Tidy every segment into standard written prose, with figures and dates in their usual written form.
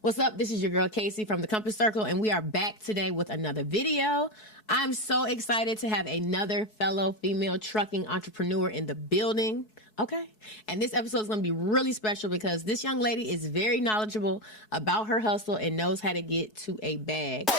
What's up? This is your girl Casey from the Compass Circle, and we are back today with another video. I'm so excited to have another fellow female trucking entrepreneur in the building. Okay. And this episode is going to be really special because this young lady is very knowledgeable about her hustle and knows how to get to a bag.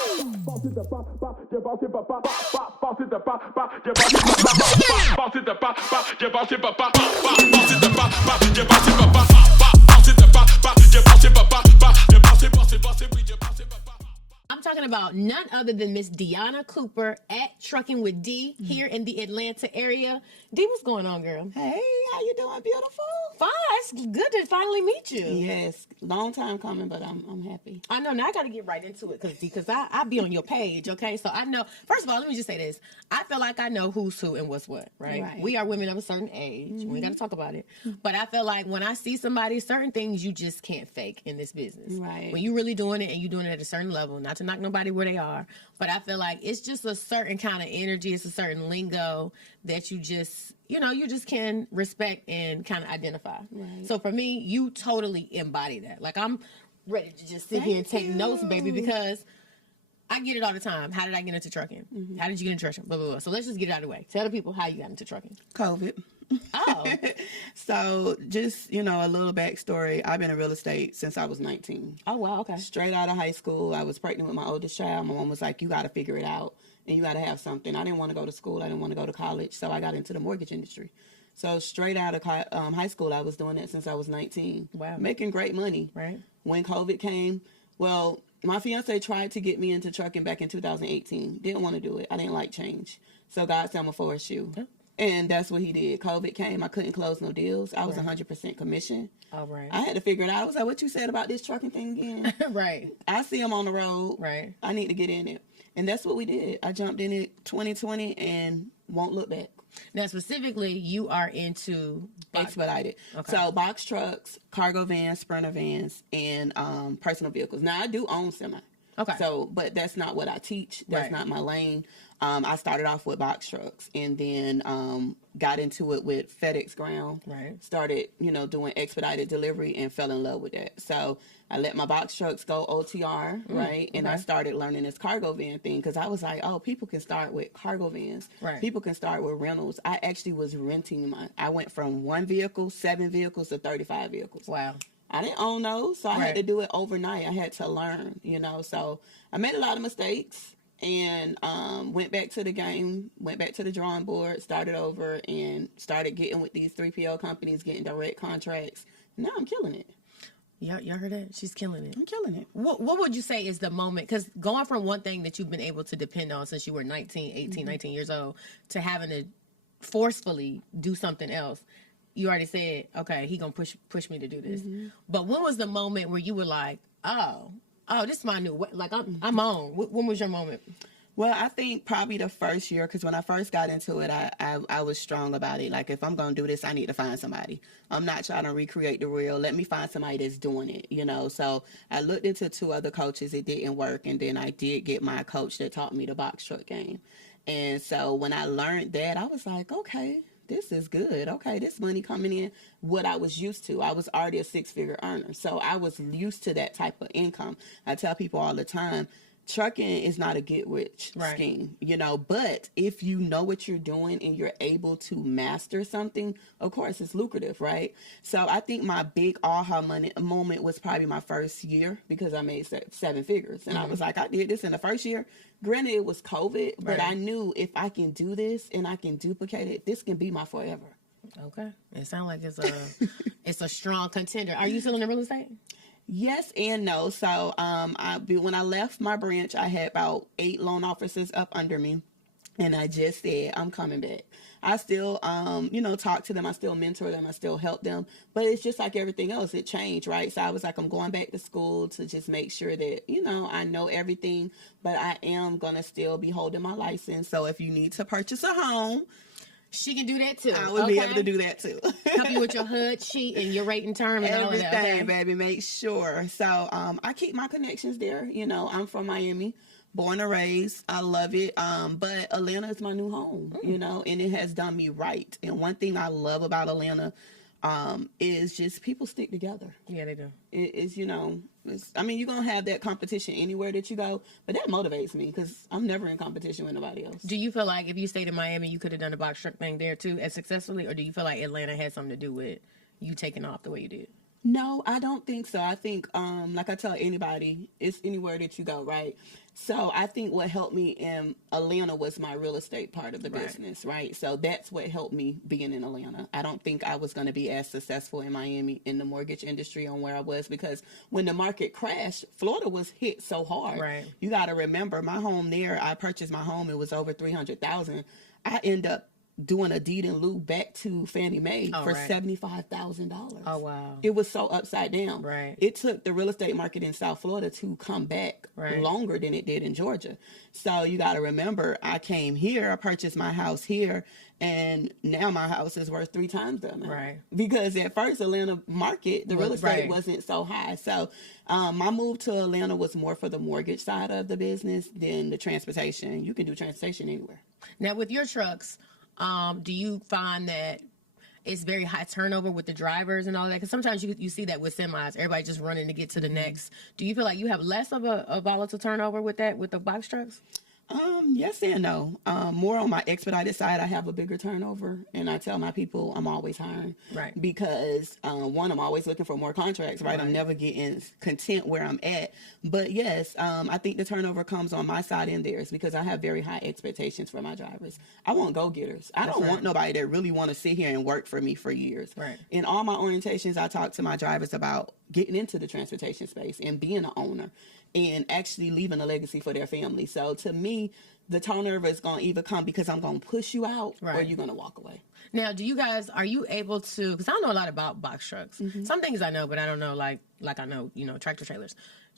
I'm talking about none other than Miss Deanna Cooper at Truckin with D here in the Atlanta area. D, what's going on, girl? Hey, how you doing, beautiful? Fine. It's good to finally meet you. Yes, long time coming, but I'm happy. I know. Now I got to get right into it because I be on your page, okay? So I know. First of all, let me just say this. I feel like I know who's who and what's what, right? We are women of a certain age. We got to talk about it. But I feel like when I see somebody, certain things you just can't fake in this business. Right. When you really doing it and you doing it at a certain level, not to knock nobody where they are, but I feel like it's just a certain kind of energy. It's a certain lingo that you just, you just can respect and kind of identify. Right. So for me, you totally embody that. Like, I'm ready to just sit here and take notes, baby, because I get it all the time. How did I get into trucking? How did you get into trucking? Blah, blah, blah. So let's just get it out of the way. Tell the people how you got into trucking. COVID. Oh. So just, a little backstory. I've been in real estate since I was 19. Oh, wow. Okay. Straight out of high school. I was pregnant with my oldest child. My mom was like, you got to figure it out and you got to have something. I didn't want to go to school. I didn't want to go to college. So I got into the mortgage industry. So straight out of high school, I was doing that since I was 19. Wow. Making great money. Right. When COVID came, well, my fiance tried to get me into trucking back in 2018. Didn't want to do it. I didn't like change. So God said I'm a forest shoe. Huh? And that's what he did. COVID came. I couldn't close no deals. I was 100% commission. All right. I had to figure it out. I was like, what you said about this trucking thing again? Right. I see him on the road. Right. I need to get in it. And that's what we did. I jumped in it 2020 and won't look back. Now, specifically, you are into expedited. Okay. So box trucks, cargo vans, sprinter vans, and personal vehicles. Now, I do own semi. Okay. So, but that's not what I teach. That's not my lane. I started off with box trucks and then got into it with FedEx Ground. Right. Started, doing expedited delivery and fell in love with that. So I let my box trucks go OTR, right? And I started learning this cargo van thing because I was like, oh, people can start with cargo vans. Right. People can start with rentals. I actually was renting I went from 1 vehicle, 7 vehicles to 35 vehicles. Wow. I didn't own those, so I had to do it overnight. I had to learn, So I made a lot of mistakes and went back to the game, went back to the drawing board, started over, and started getting with these 3PL companies, getting direct contracts. Now I'm killing it. Y'all heard that? She's killing it. I'm killing it. What would you say is the moment? Because going from one thing that you've been able to depend on since you were 19 years old, to having to forcefully do something else. You already said, okay, he gonna push me to do this. But when was the moment where you were like, oh, this is my new way. Like, I'm on. When was your moment? Well, I think probably the first year, because when I first got into it, I was strong about it. Like, if I'm going to do this, I need to find somebody. I'm not trying to recreate the reel. Let me find somebody that's doing it, So I looked into 2 other coaches. It didn't work. And then I did get my coach that taught me the box truck game. And so when I learned that, I was like, okay, this is good. Okay, this money coming in, what I was used to. I was already a 6-figure earner. So I was used to that type of income. I tell people all the time, trucking is not a get-rich scheme, but if you know what you're doing and you're able to master something, of course, it's lucrative, right? So I think my big aha moment was probably my first year because I made 7 figures. And I was like, I did this in the first year. Granted, it was COVID, but I knew if I can do this and I can duplicate it, this can be my forever. Okay. It sounds like it's a strong contender. Are you still in the real estate? Yes and no. So when I left my branch, I had about 8 loan officers up under me. And I just said, I'm coming back. I still, talk to them. I still mentor them. I still help them. But it's just like everything else. It changed, right? So I was like, I'm going back to school to just make sure that, I know everything. But I am going to still be holding my license. So if you need to purchase a home, she can do that too. I would be able to do that too. Help you with your HUD sheet and your rate and term and all of that. Everything, baby. Make sure. So I keep my connections there. I'm from Miami. Born and raised. I love it. But Atlanta is my new home, and it has done me right. And one thing I love about Atlanta is just people stick together. Yeah, they do. It's, I mean, you're going to have that competition anywhere that you go, but that motivates me because I'm never in competition with nobody else. Do you feel like if you stayed in Miami, you could have done the box truck thing there too as successfully, or do you feel like Atlanta had something to do with you taking off the way you did? No, I don't think so. I think, like I tell anybody, it's anywhere that you go, right? So I think what helped me in Atlanta was my real estate part of the business, right? So that's what helped me being in Atlanta. I don't think I was going to be as successful in Miami in the mortgage industry on where I was, because when the market crashed, Florida was hit so hard. Right. You got to remember, my home there, I purchased my home, it was over $300,000. I end up doing a deed in lieu back to Fannie Mae for $75,000. Oh, wow. It was so upside down. Right. It took the real estate market in South Florida to come back longer than it did in Georgia. So you got to remember, I came here, I purchased my house here, and now my house is worth 3 times that amount. Right. Because at first, Atlanta market, the real estate wasn't so high. So my move to Atlanta was more for the mortgage side of the business than the transportation. You can do transportation anywhere. Now, with your trucks, do you find that it's very high turnover with the drivers and all that? Because sometimes you see that with semis, everybody just running to get to the next. Do you feel like you have less of a volatile turnover with that, with the box trucks? Yes and no. More on my expedited side, I have a bigger turnover, and I tell my people I'm always hiring. Right. Because, one, I'm always looking for more contracts, right? I'm never getting content where I'm at. But yes, I think the turnover comes on my side and theirs because I have very high expectations for my drivers. I want go-getters. I don't want nobody that really want to sit here and work for me for years. Right. In all my orientations, I talk to my drivers about getting into the transportation space and being an owner and actually leaving a legacy for their family. So to me, the turnover is going to either come because I'm going to push you out or you're going to walk away. Now, are you able to, because I don't know a lot about box trucks. Some things I know, but I don't know, like I know, tractor trailers.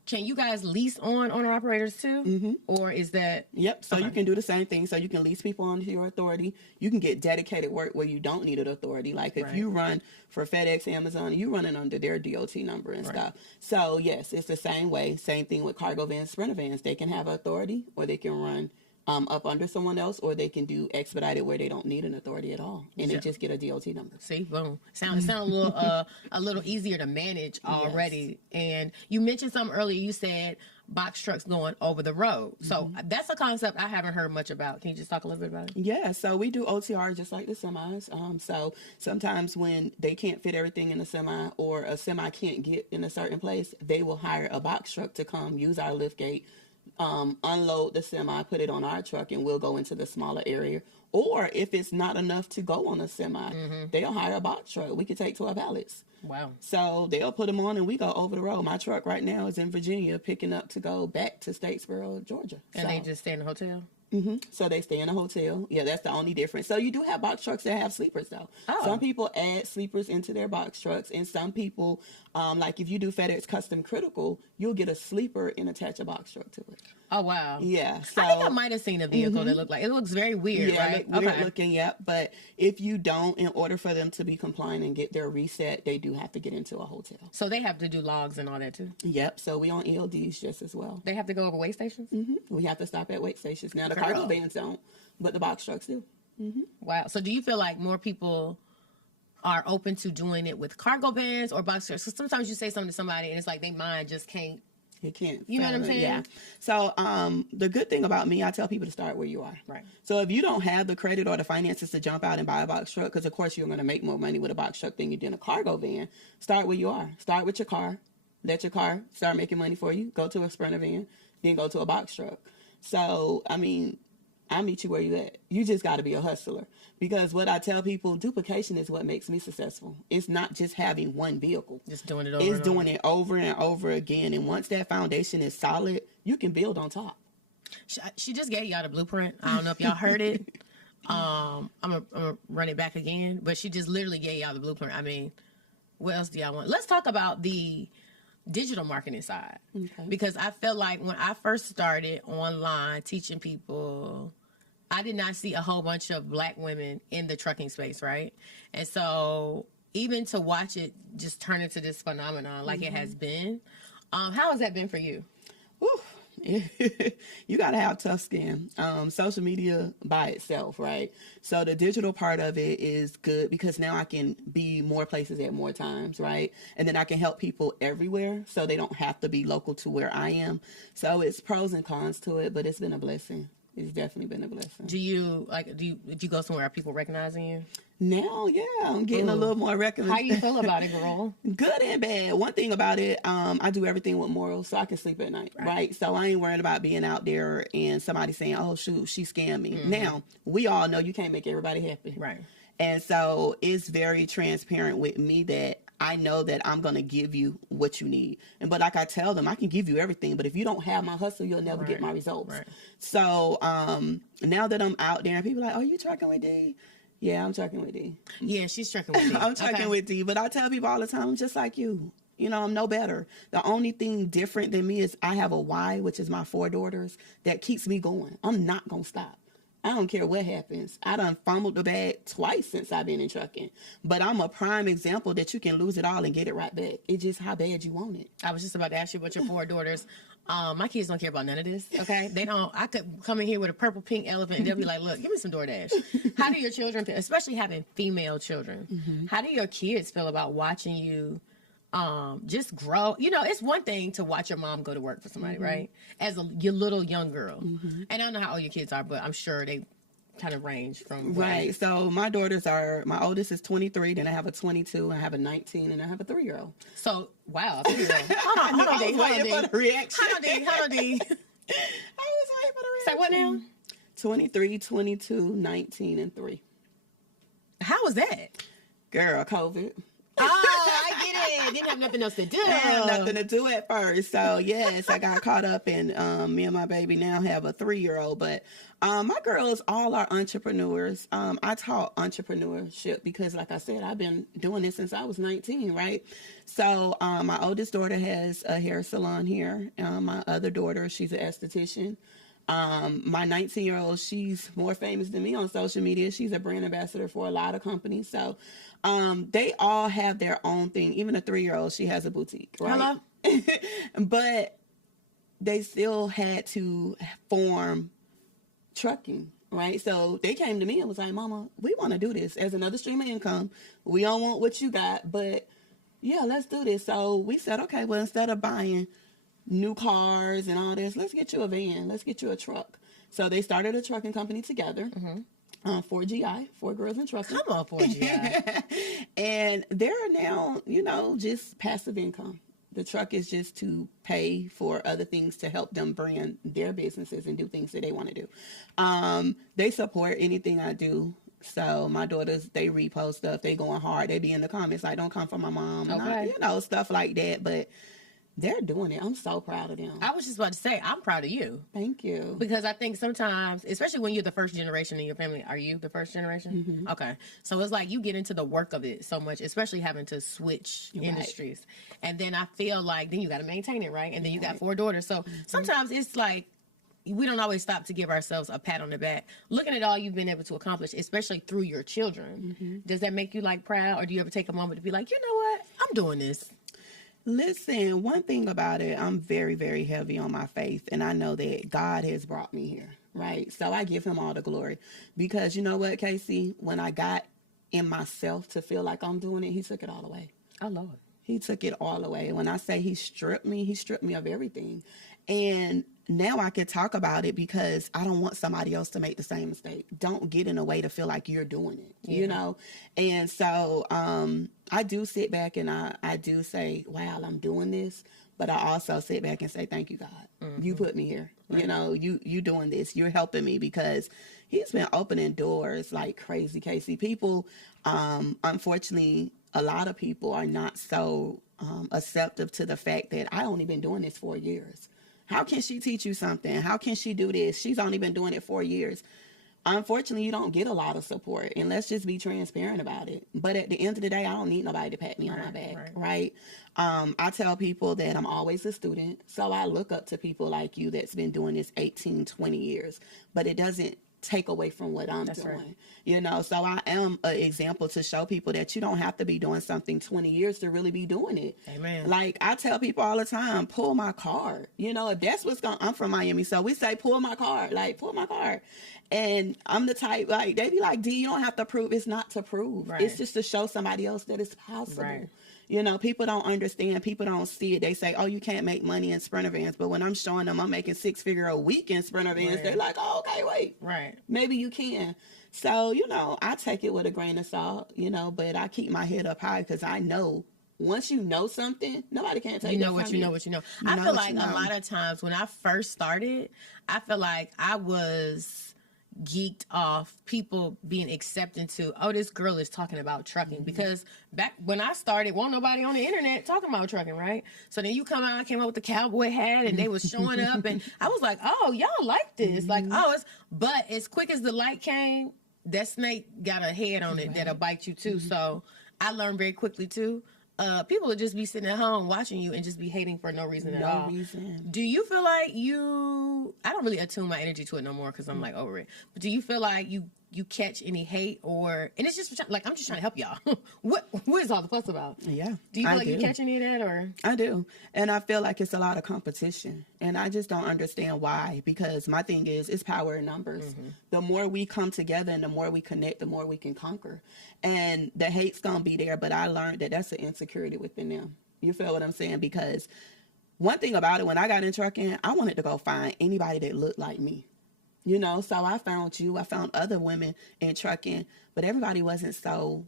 Can you guys lease on owner-operators too? Or is that... Yep, so you can do the same thing. So you can lease people onto your authority. You can get dedicated work where you don't need an authority. Like if you run for FedEx, Amazon, you running under their DOT number and stuff. So yes, it's the same way. Same thing with cargo vans, Sprinter vans. They can have authority or they can run up under someone else, or they can do expedited where they don't need an authority at all, and they just get a DOT number. See, boom. Sound a little easier to manage already. Yes. And you mentioned something earlier. You said box trucks going over the road. So that's a concept I haven't heard much about. Can you just talk a little bit about it? Yeah, so we do OTR just like the semis. So sometimes when they can't fit everything in a semi, or a semi can't get in a certain place, they will hire a box truck to come use our lift gate, unload the semi, put it on our truck, and we'll go into the smaller area. Or if it's not enough to go on a semi, they'll hire a box truck. We could take 12 pallets. Wow. So they'll put them on and we go over the road. My truck right now is in Virginia picking up to go back to Statesboro, Georgia. And they just stay in the hotel? So they stay in a hotel. Yeah, that's the only difference. So you do have box trucks that have sleepers, though. Oh. Some people add sleepers into their box trucks, and some people, like if you do FedEx Custom Critical, you'll get a sleeper and attach a box truck to it. Oh, wow. Yeah. So, I think I might have seen a vehicle that looked like, it looks very weird, right? Weird looking, yeah. But if you don't, in order for them to be compliant and get their reset, they do have to get into a hotel. So they have to do logs and all that too? Yep. So we on ELDs just as well. They have to go over weigh stations? We have to stop at weigh stations. Now, the cargo vans don't, but the box trucks do. Wow. So do you feel like more people are open to doing it with cargo vans or box trucks? So sometimes you say something to somebody and it's like they mind just can't. It can't. You know what I'm saying? Yeah. So the good thing about me, I tell people to start where you are. Right. So if you don't have the credit or the finances to jump out and buy a box truck, because of course you're going to make more money with a box truck than you do in a cargo van, start where you are. Start with your car. Let your car start making money for you. Go to a Sprinter van, then go to a box truck. So, I mean, I'll meet you where you at. You just got to be a hustler. Because what I tell people, duplication is what makes me successful. It's not just having one vehicle. Just doing it over. It's doing it over and over again. And once that foundation is solid, you can build on top. She just gave y'all the blueprint. I don't know if y'all heard it. I'm gonna run it back again. But she just literally gave y'all the blueprint. I mean, what else do y'all want? Let's talk about the digital marketing side. Okay. Because I felt like when I first started online teaching people, I did not see a whole bunch of black women in the trucking space, right? And so even to watch it just turn into this phenomenon like it has been, how has that been for you? you got to have tough skin. Social media by itself, right? So the digital part of it is good because now I can be more places at more times, right? And then I can help people everywhere so they don't have to be local to where I am. So it's pros and cons to it, but it's been a blessing. It's definitely been a blessing. Do you go somewhere, are people recognizing you? Now, yeah, I'm getting a little more recognition. How you feel about it, girl? Good and bad. One thing about it, I do everything with morals, so I can sleep at night, right? So I ain't worried about being out there and somebody saying, oh, shoot, she scammed me. Now, we all know you can't make everybody happy. Right. And so it's very transparent with me that I know that I'm going to give you what you need. But like I tell them, I can give you everything, but if you don't have my hustle, you'll never get my results. Right. So now that I'm out there and people are like, oh, you trucking with D? Yeah, I'm trucking with D. Yeah, she's trucking with D. I'm trucking with D. But I tell people all the time, I'm just like you. You know, I'm no better. The only thing different than me is I have a why, which is my 4 daughters, that keeps me going. I'm not going to stop. I don't care what happens. I done fumbled the bag twice since I've been in trucking. But I'm a prime example that you can lose it all and get it right back. It's just how bad you want it. I was just about to ask you about your 4 daughters. My kids don't care about none of this, okay? They don't. I could come in here with a purple pink elephant and they'll be like, look, give me some DoorDash. How do your children feel, especially having female children, how do your kids feel about watching you just grow? You know, it's one thing to watch your mom go to work for somebody, right? As your little young girl. And I don't know how old your kids are, but I'm sure they kind of range from right. So my daughters are, my oldest is 23, then I have a 22, I have a 19, and I have a 3-year-old. So wow, 3-year-old. Hold on, D. Hold on, D. Reaction. Hold on, D. I was waiting for the reaction. Say what now? 23, 22, 19, and 3. How was that? Girl, COVID. Oh, I get it. Didn't have nothing else to do. I had nothing to do at first. So, yes, I got caught up, and me and my baby now have a 3-year-old. But my girls all are entrepreneurs. I taught entrepreneurship because, like I said, I've been doing this since I was 19, right? So, my oldest daughter has a hair salon here. My other daughter, she's an esthetician. My 19-year-old, she's more famous than me on social media. She's a brand ambassador for a lot of companies. So they all have their own thing. Even a 3-year-old, she has a boutique, right? Hello? But they still had to form trucking, right? So they came to me and was like, Mama, we want to do this as another stream of income. We don't want what you got, but yeah, let's do this. So we said, okay, well, instead of buying new cars and all this, let's get you a van, let's get you a truck. So they started a trucking company together, 4GI, 4 Girls in Trucking. Come on, 4GI. And they're now, you know, just passive income. The truck is just to pay for other things to help them brand their businesses and do things that they want to do. They support anything I do. So my daughters, they repost stuff, they going hard, they be in the comments like, don't come from my mom, okay. You know, stuff like that. But they're doing it. I'm so proud of them. I was just about to say, I'm proud of you. Thank you. Because I think sometimes, especially when you're the first generation in your family, are you the first generation? Okay. So it's like you get into the work of it so much, especially having to switch industries. And then I feel like then you got to maintain it, right? And then you got 4 daughters. So sometimes it's like we don't always stop to give ourselves a pat on the back. Looking at all you've been able to accomplish, especially through your children, does that make you like proud? Or do you ever take a moment to be like, you know what? I'm doing this. Listen, one thing about it, I'm very, very heavy on my faith, and I know that God has brought me here, right? So I give him all the glory because you know what, Casey? When I got in myself to feel like I'm doing it, he took it all away. Oh, Lord. He took it all away. When I say he stripped me of everything. And now I can talk about it because I don't want somebody else to make the same mistake. Don't get in a way to feel like you're doing it, you know? And so I do sit back and I do say, wow, I'm doing this. But I also sit back and say, thank you, God. You put me here. Right. You know, you doing this. You're helping me because he's been opening doors like crazy, Casey. People, unfortunately, a lot of people are not so acceptive to the fact that I only been doing this 4 years. How can she teach you something? How can she do this? She's only been doing it 4 years. Unfortunately, you don't get a lot of support, and let's just be transparent about it. But at the end of the day, I don't need nobody to pat me on my back, right? I tell people that I'm always a student, so I look up to people like you that's been doing this 18, 20 years. But it doesn't take away from what I'm doing. Right. You know, so I am an example to show people that you don't have to be doing something 20 years to really be doing it. Amen. Like, I tell people all the time, pull my card. You know, if that's what's going, I'm from Miami, so we say, pull my card. Like, pull my card. And I'm the type, like, they be like, D, you don't have to prove. It's not to prove. Right. It's just to show somebody else that it's possible. Right. You know, people don't understand. People don't see it. They say, oh, you can't make money in Sprinter vans. But when I'm showing them I'm making 6-figure a week in Sprinter vans, Right. they're like, oh, okay, wait. Right. Maybe you can. So, you know, I take it with a grain of salt, you know, but I keep my head up high because I know once you know something, nobody can take it from what you know. I feel like a lot of times when I first started, I feel like I was geeked off people being accepting to, oh, this girl is talking about trucking, because back when I started, wasn't nobody on the internet talking about trucking, right? So then you come out, I came out with the cowboy hat and they was showing up and I was like, oh, y'all like this. Like, oh, but as quick as the light came, that snake got a head on it that'll bite you too. So I learned very quickly too. People would just be sitting at home watching you and just be hating for no reason at all. Do you feel like I don't really attune my energy to it no more because I'm like over it. But do you feel like you catch any hate and it's just like, I'm just trying to help y'all. What is all the fuss about? Yeah. Do you feel like you catch any of that or? I do. And I feel like it's a lot of competition and I just don't understand why, because my thing is it's power in numbers. Mm-hmm. The more we come together and the more we connect, the more we can conquer. And the hate's going to be there, but I learned that that's an insecurity within them. You feel what I'm saying? Because one thing about it, when I got in trucking, I wanted to go find anybody that looked like me. You know, so I found you. I found other women in trucking, but everybody wasn't so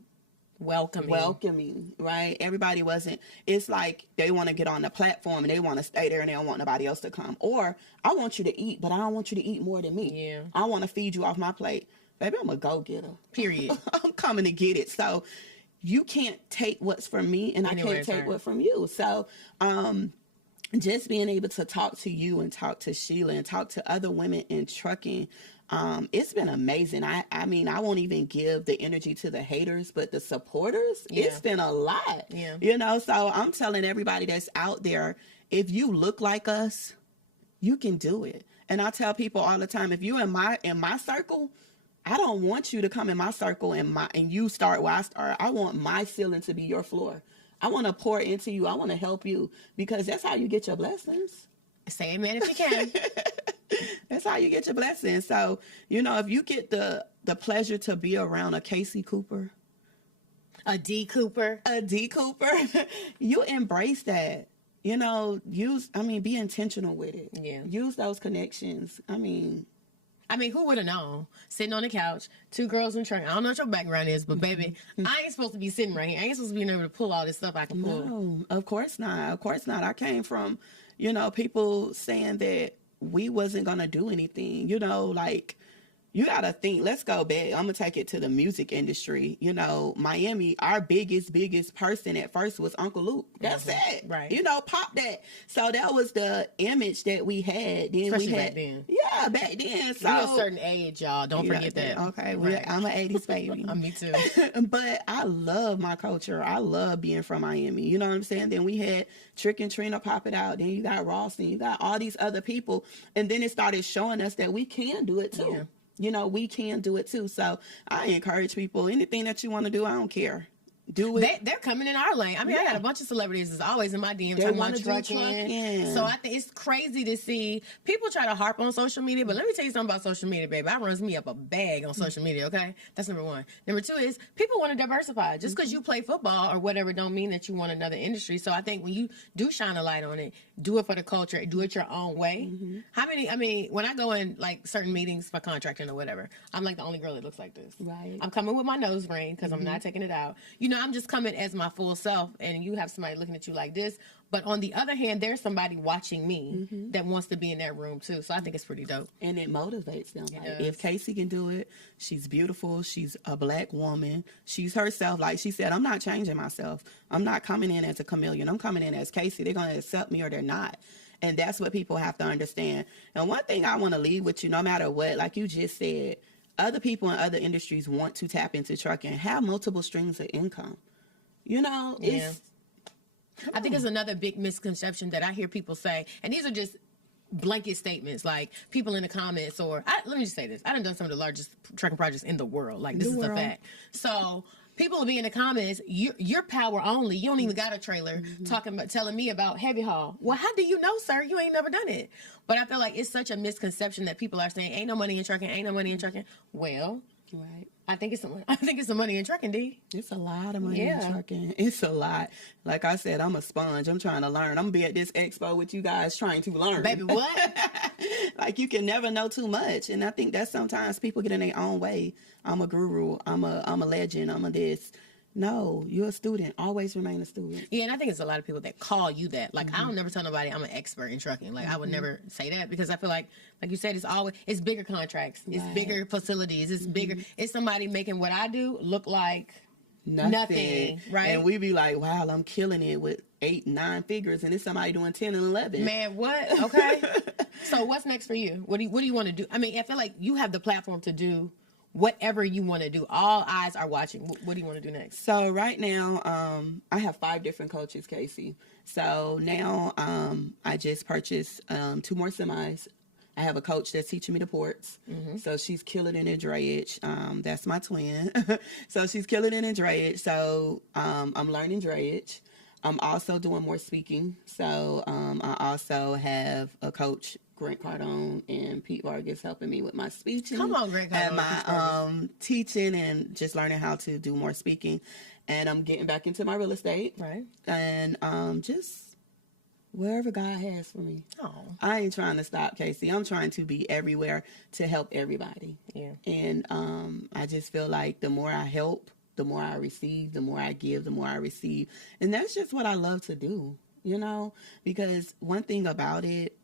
welcoming, right? Everybody wasn't. It's like they want to get on the platform and they want to stay there and they don't want nobody else to come. Or I want you to eat, but I don't want you to eat more than me. Yeah. I want to feed you off my plate. Baby, I'm a go-getter. Period. I'm coming to get it. So you can't take what's from me and I can't take what's from you. So, just being able to talk to you and talk to Sheila and talk to other women in trucking, it's been amazing. I mean, I won't even give the energy to the haters, but the supporters, it's been a lot. Yeah. You know, so I'm telling everybody that's out there, if you look like us, you can do it. And I tell people all the time, if you're in my circle, I don't want you to come in my circle and you start where I start. I want my ceiling to be your floor. I want to pour into you. I want to help you because that's how you get your blessings. Say amen if you can. That's how you get your blessings. So, you know, if you get the pleasure to be around a Casey Cooper, a D Cooper, you embrace that. You know, be intentional with it. Yeah. Use those connections. I mean, who would have known? Sitting on the couch, 2 girls in trucking. I don't know what your background is, but baby, I ain't supposed to be sitting right here. I ain't supposed to be able to pull all this stuff I can pull. No, of course not. Of course not. I came from, you know, people saying that we wasn't going to do anything. You know, like, you got to think, let's go back. I'm going to take it to the music industry. You know, Miami, our biggest person at first was Uncle Luke. That's it. Right. You know, pop that. So that was the image that we had. Then especially back then. Yeah, back then. So, we're a certain age, y'all. Don't forget that. Okay, right. I'm an 80s baby. Me too. But I love my culture. I love being from Miami. You know what I'm saying? Then we had Trick and Trina pop it out. Then you got Ross and you got all these other people. And then it started showing us that we can do it too. Yeah. You know, we can do it too. So I encourage people, anything that you want to do, I don't care. Do it. They're coming in our lane. I got a bunch of celebrities that's always in my DM talking about trucking. So I think it's crazy to see people try to harp on social media. But let me tell you something about social media, baby. I runs me up a bag on social media, okay? That's number one. Number two is people want to diversify. Just because you play football or whatever don't mean that you want another industry. So I think when you do shine a light on it, do it for the culture, do it your own way. Mm-hmm. When I go in like certain meetings for contracting or whatever, I'm like the only girl that looks like this. Right. I'm coming with my nose ring because I'm not taking it out. You know, I'm just coming as my full self, and you have somebody looking at you like this. But on the other hand, there's somebody watching me that wants to be in that room too. So I think it's pretty dope. And it motivates them. Like, if Casey can do it, she's beautiful. She's a black woman. She's herself. Like she said, I'm not changing myself. I'm not coming in as a chameleon. I'm coming in as Casey. They're going to accept me or they're not. And that's what people have to understand. And one thing I want to leave with you, no matter what, like you just said, other people in other industries want to tap into trucking, have multiple streams of income. You know, I think it's another big misconception that I hear people say, and these are just blanket statements, like people in the comments, or let me just say this: I done some of the largest trucking projects in the world. Like, this is a fact. So people will be in the comments. You're power only. You don't even got a trailer. Telling me about heavy haul. Well, how do you know, sir? You ain't never done it. But I feel like it's such a misconception that people are saying, "Ain't no money in trucking. Ain't no money in trucking." Well, Right. I think it's some money in trucking, D. It's a lot of money in trucking. It's a lot. Like I said, I'm a sponge. I'm trying to learn. I'm going to be at this expo with you guys trying to learn. Baby, what? Like, you can never know too much. And I think that sometimes people get in their own way. I'm a guru. I'm a legend. I'm a this. No, you're a student. Always remain a student. Yeah, and I think it's a lot of people that call you that. Like, I don't never tell nobody I'm an expert in trucking. Like, I would never say that, because I feel like you said, it's bigger contracts. It's bigger facilities. It's bigger. It's somebody making what I do look like nothing, right? And we be like, wow, I'm killing it with 8, 9 figures, and it's somebody doing 10 and 11. Man, what? Okay. So what's next for you? What do you want to do? I mean, I feel like you have the platform to do whatever you want to do. All eyes are watching. What do you want to do next? So right now, I have 5 different coaches, Casey. So now I just purchased 2 more semis. I have a coach that's teaching me the ports. So she's killing it in drayage. That's my twin. So she's killing it in drayage. So I'm learning drayage. I'm also doing more speaking. So I also have a coach, Grant Cardone, and Pete Vargas helping me with my speeching. Come on, Grant Cardone. And my teaching, and just learning how to do more speaking. And I'm getting back into my real estate. Right. And just wherever God has for me. Oh. I ain't trying to stop, Casey. I'm trying to be everywhere to help everybody. Yeah. And I just feel like the more I help, the more I receive, the more I give, the more I receive. And that's just what I love to do, you know? Because one thing about it,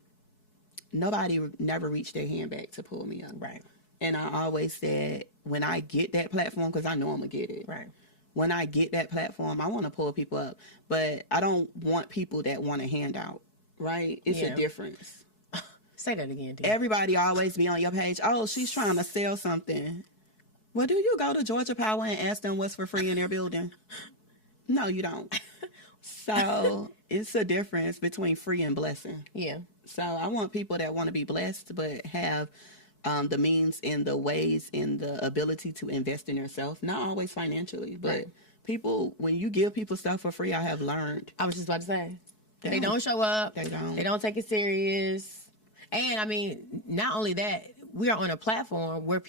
nobody never reached their hand back to pull me up. Right. And I always said, when I get that platform, because I know I'm going to get it. Right. When I get that platform, I want to pull people up. But I don't want people that want a handout, right? It's a difference. Say that again, Dee. Everybody always be on your page. Oh, she's trying to sell something. Well, do you go to Georgia Power and ask them what's for free in their building? No, you don't. So it's a difference between free and blessing. Yeah. So I want people that want to be blessed but have the means and the ways and the ability to invest in yourself. Not always financially, but people, when you give people stuff for free, I have learned. I was just about to say, they don't show up. They don't take it serious. And I mean, not only that, we are on a platform where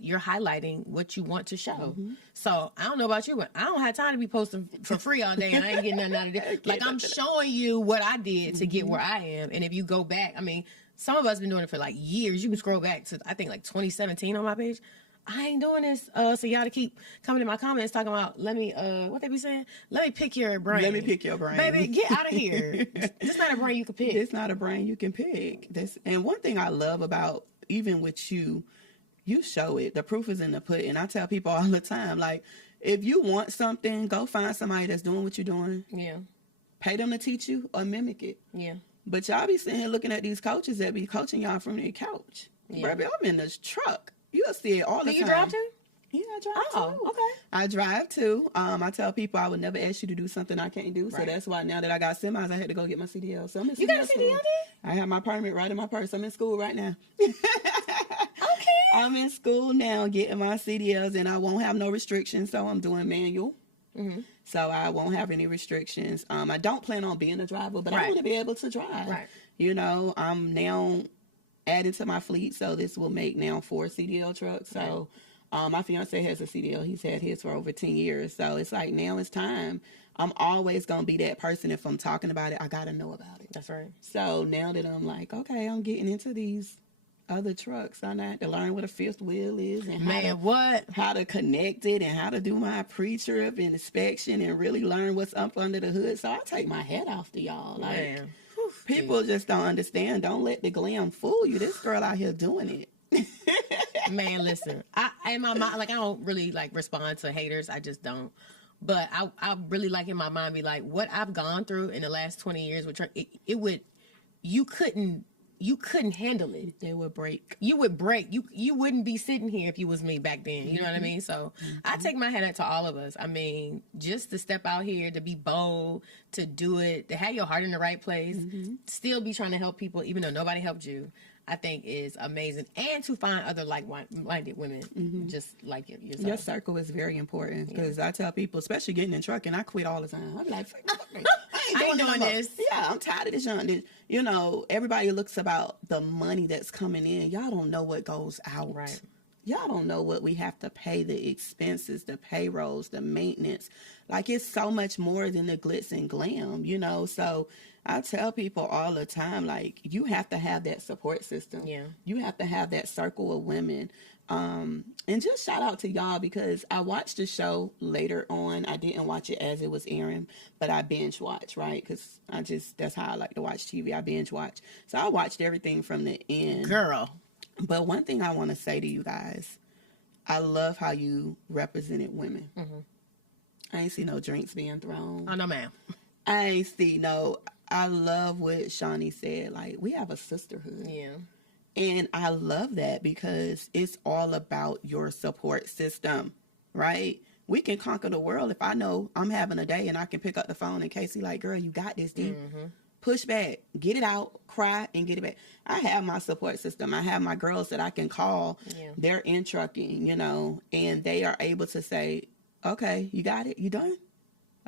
you're highlighting what you want to show. So I don't know about you, but I don't have time to be posting for free all day, and I ain't getting nothing out of it. Like, I'm showing you what I did to get where I am. And if you go back, I mean, some of us been doing it for like years. You can scroll back to, I think, like 2017 on my page. I ain't doing this. So y'all to keep coming in my comments talking about, let me, what they be saying? Let me pick your brain. Let me pick your brain. Baby, get out of here. It's not a brain you can pick. It's not a brain you can pick. And one thing I love about, even with you show it. The proof is in the pudding. I tell people all the time, like, if you want something, go find somebody that's doing what you're doing. Yeah. Pay them to teach you or mimic it. Yeah. But y'all be sitting here looking at these coaches that be coaching y'all from their couch. Yeah. Baby, I'm in this truck. You'll see it all the time. Do you drive too? Yeah, I drive too. Oh, okay. I drive too. I tell people I would never ask you to do something I can't do. So that's why now that I got semis, I had to go get my CDL. So I'm in CDL. You got a CDL, D? I have my permit right in my purse. I'm in school right now. Okay. I'm in school now getting my CDLs, and I won't have no restrictions. So I'm doing manual. So I won't have any restrictions. I don't plan on being a driver, but I want to be able to drive. Right. You know, I'm now adding to my fleet, so this will make now 4 CDL trucks. So my fiance has a CDL. He's had his for over 10 years. So it's like, now it's time. I'm always going to be that person. If I'm talking about it, I got to know about it. That's right. So now that I'm like, okay, I'm getting into these other trucks, I have to learn what a fifth wheel is and how to connect it and how to do my pre-trip and inspection and really learn what's up under the hood. So I take my hat off to y'all. Like, people just don't understand. Don't let the glam fool you. This girl out here doing it. Man, listen, I in my mind, like, I don't really like respond to haters. I just don't. But I really like in my mind be like, what I've gone through in the last 20 years, which you couldn't you couldn't handle it. They would break. You would break. You wouldn't be sitting here if you was me back then. You know what I mean? So I take my hat out to all of us. I mean, just to step out here, to be bold, to do it, to have your heart in the right place, still be trying to help people even though nobody helped you, I think is amazing. And to find other like-minded women just like yourself. Your circle is very important because I tell people, especially getting in trucking, I quit all the time. I'm like, I ain't doing this. Yeah, I'm tired of this young. You know, everybody looks about the money that's coming in. Y'all don't know what goes out. Right. Y'all don't know what we have to pay, the expenses, the payrolls, the maintenance. Like, it's so much more than the glitz and glam, you know? So I tell people all the time, like, you have to have that support system. Yeah. You have to have that circle of women. And just shout out to y'all because I watched the show later on. I didn't watch it as it was airing, but I binge watch, right? Because that's how I like to watch TV. I binge watch. So I watched everything from the end. Girl. But one thing I want to say to you guys, I love how you represented women. I ain't see no drinks being thrown. Oh, no, ma'am. I ain't see no. I love what Shawnee said. Like, we have a sisterhood. Yeah. And I love that because it's all about your support system, right? We can conquer the world if I know I'm having a day and I can pick up the phone and Casey like, girl, you got this, dude. Push back, get it out, cry, and get it back. I have my support system. I have my girls that I can call. Yeah. They're in trucking, you know, and they are able to say, okay, you got it? You done?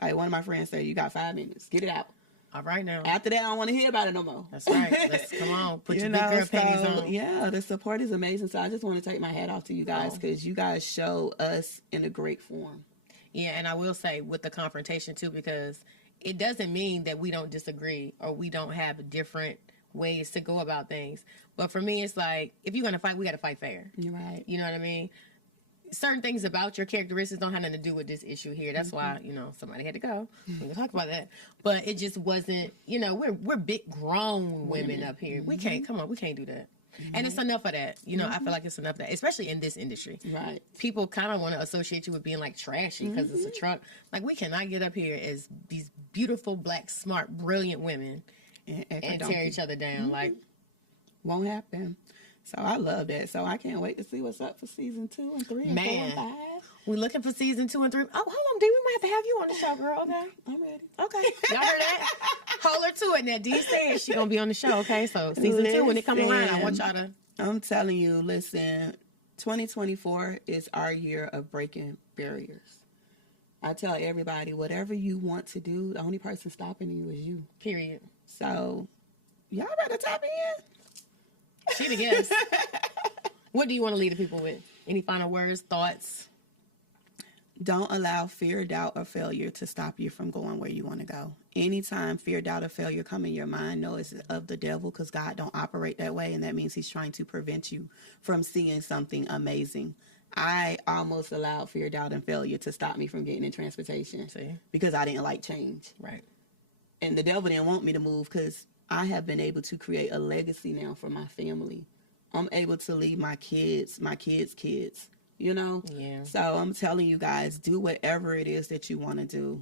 Like one of my friends said, you got 5 minutes. Get it out. All right now. After that, I don't want to hear about it no more. That's right. Let's come on. Put your big girl panties on. Yeah, the support is amazing. So I just want to take my hat off to you guys because you guys show us in a great form. Yeah, and I will say with the confrontation too, because it doesn't mean that we don't disagree or we don't have different ways to go about things. But for me, it's like, if you're going to fight, we got to fight fair. You're right. You know what I mean? Certain things about your characteristics don't have nothing to do with this issue here. That's why, you know, somebody had to go. We can talk about that. But it just wasn't, you know, we're big grown women up here. We can't, come on, we can't do that. And it's enough of that. You know, I feel like it's enough of that, especially in this industry. Right. People kind of want to associate you with being like trashy because it's a truck. Like, we cannot get up here as these beautiful, black, smart, brilliant women and tear each other down. Like, won't happen. So I love that. So I can't wait to see what's up for season 2 and 3 and 4 and 5. We're looking for season 2 and 3. Oh, hold on, Dee. We might have to have you on the show, girl. Okay. I'm ready. Okay. Y'all heard that? Hold her to it. Now, Dee said she's going to be on the show, okay? So season 2, when it comes around, I want y'all to... I'm telling you, listen, 2024 is our year of breaking barriers. I tell everybody, whatever you want to do, the only person stopping you is you. Period. So, y'all better tap in. She the guest. What do you want to leave the people with? Any final words, thoughts? Don't allow fear, doubt, or failure to stop you from going where you want to go. Anytime fear, doubt, or failure come in your mind, know it's of the devil because God don't operate that way, and that means he's trying to prevent you from seeing something amazing. I almost allowed fear, doubt, and failure to stop me from getting in transportation because I didn't like change. Right. And the devil didn't want me to move because I have been able to create a legacy now for my family. I'm able to leave my kids' kids, you know? Yeah. So I'm telling you guys, do whatever it is that you want to do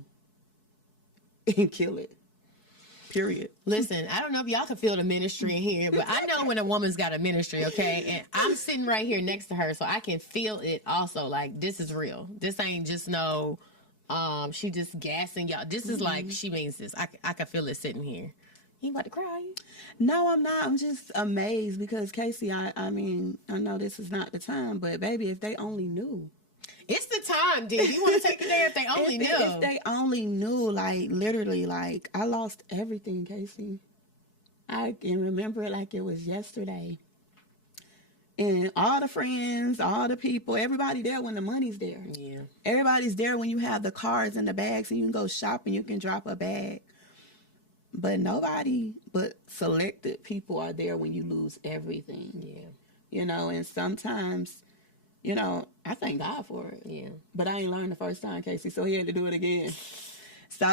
and kill it. Period. Listen, I don't know if y'all can feel the ministry in here, but I know when a woman's got a ministry, okay? And I'm sitting right here next to her, so I can feel it also. Like, this is real. This ain't just no, she just gassing y'all. This is like, she means this. I can feel it sitting here. You about to cry, are you? No, I'm not. I'm just amazed because, Casey, I mean, I know this is not the time, but, baby, if they only knew. It's the time, dude. You want to take it there if they only knew. If they only knew, like, literally, like, I lost everything, Casey. I can remember it like it was yesterday. And all the friends, all the people, everybody there when the money's there. Yeah. Everybody's there when you have the cars and the bags and you can go shopping, you can drop a bag. But nobody but selected people are there when you lose everything. Yeah. You know, and sometimes, you know, I thank God for it. Yeah. But I ain't learned the first time, Casey, so he had to do it again. So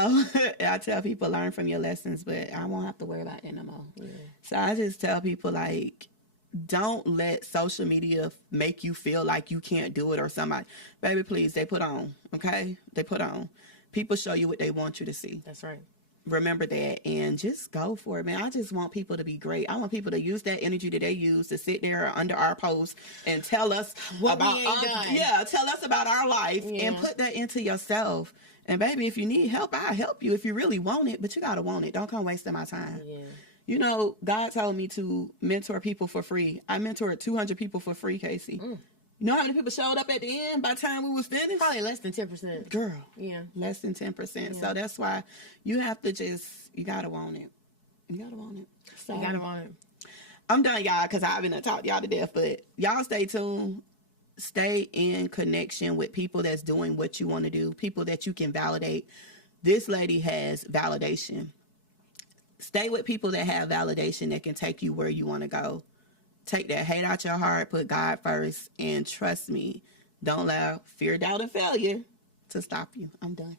I tell people, learn from your lessons, but I won't have to worry about that no more. Yeah. So I just tell people, like, don't let social media make you feel like you can't do it or somebody. Baby, please, they put on, okay? They put on. People show you what they want you to see. That's right. remember that and just go for it, man. I just want people to be great. I want people to use that energy that they use to sit there under our posts and tell us what about tell us about our life and put that into yourself. And baby, if you need help, I'll help you if you really want it, but you gotta want it. Don't come wasting my time. Yeah. You know, God told me to mentor people for free. I mentored 200 people for free, Casey. You know how many people showed up at the end by the time we was finished? Probably less than 10%. Girl. Yeah. Less than 10%. So that's why you have to you got to want it. You got to want it. So, you got to want it. I'm done, y'all, because I've been talking y'all to death. But y'all stay tuned. Stay in connection with people that's doing what you want to do. People that you can validate. This lady has validation. Stay with people that have validation that can take you where you want to go. Take that hate out your heart, put God first, and trust me, don't allow fear, doubt, and failure to stop you. I'm done.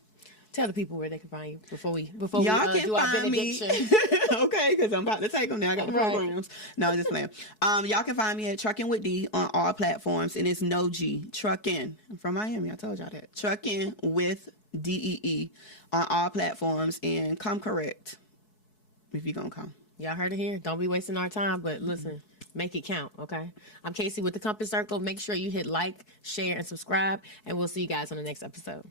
Tell the people where they can find you before y'all we do our benediction. Okay, because I'm about to take them now. I got the programs. No, just playing. Y'all can find me at Truckin with D on all platforms, and it's no G. Truckin. I'm from Miami. I told y'all that. Truckin with DEE on all platforms, and come correct if you're gonna come. Y'all heard it here. Don't be wasting our time, but listen, make it count, okay? I'm Casey with the Compass Circle. Make sure you hit like, share, and subscribe, and we'll see you guys on the next episode.